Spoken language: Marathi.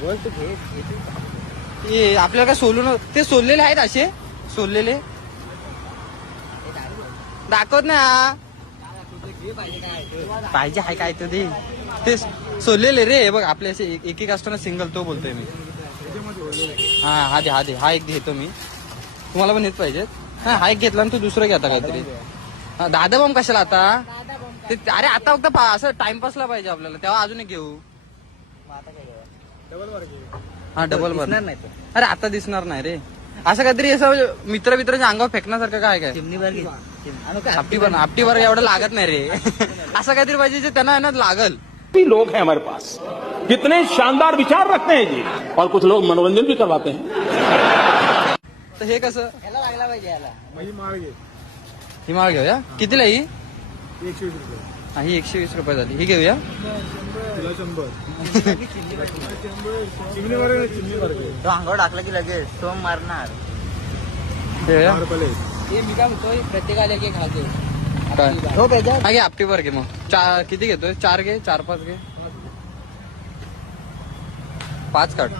बोल तू घे. हे आपल्याला काय सोलून ते सोललेले आहेत असे सोललेले दाखवत ना. पाहिजे हाय काय तर ते सोललेले रे. बघ आपले असे एक एक असतो ना सिंगल, तो बोलतोय मी. हा दे हा एक घेतो मी. तुम्हाला पण हेच पाहिजेत. हा एक घेतला ना तू दुसरं घ्या काहीतरी. दादा बॉम्ब कशाला आता ते. अरे आता फक्त असं टाइमपासला पाहिजे आपल्याला, तेव्हा अजून एक घेऊ. हा डबल वर नाही. अरे आता दिसणार नाही रे. असं काहीतरी असं मित्र मित्राच्या अंगावर फेकण्यासारखं काय काय. चिमणी भर घे. आपटीवर एवढं लागत नाही रे. असं काहीतरी पाहिजे जे त्यांना ना लागल. लोग हैं हमारे पास, कितने शानदार विचार रखते हैं जी, और कुछ लोग मनोरंजन भी करवाते हैं. तर हे कसं याला लागला पाहिजे याला. ही माळ घेऊया. कितीला ही? 120 रुपये. हा ही 120 रुपये झाली. ही घेऊया. तुला 100. चिमणी वर्ग. तो अंगावर टाकला की लगेच तो मारणार. घेऊया. हे मी काय म्हणतोय, प्रत्येकाला एक खाते. काय? हो पाहिजे. हा घे आपटीवर घे मग. किती घेतोय? 4 घे, 4-5 घे. 5 काढ.